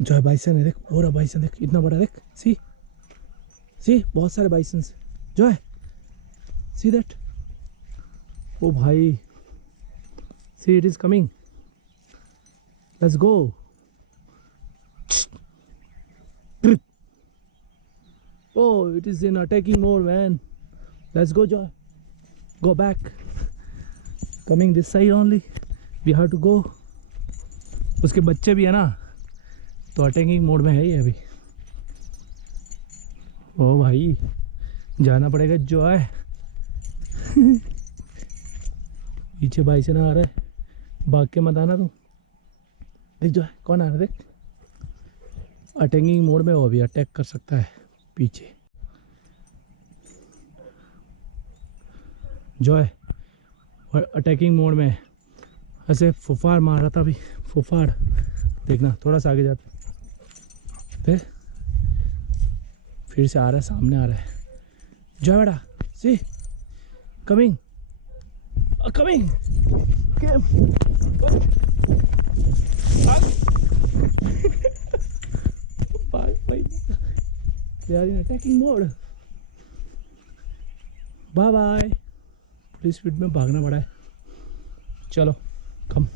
जो है बाइसन है, देख पूरा बाइसन, देख इतना बड़ा, देख सी बहुत सारे बाइसन्स जो है, सी दैट, ओ भाई see it is coming, let's go. Oh, it is in attacking mode, man. Let's go, Joy. Go back. Coming this side only. We have to go. उसके बच्चे भी है ना, तो अटैकिंग मोड में है ये अभी। ओ भाई जाना पड़ेगा जॉय। पीछे भाई से ना आ रहा है, भाग के मत आना तुम। देख जॉय कौन आ रहा है, देख अटैकिंग मोड में, वो भी अटैक कर सकता है पीछे। जॉय और अटैकिंग मोड में ऐसे फुफाड़ मार रहा था अभी, फुफाड़ देखना, थोड़ा सा आगे जाते फिर से आ रहा है, सामने आ रहा है। जॉय बेटा see coming coming They are in attacking mode. Bye bye. Police speed में भागना पड़ा है, चलो कम।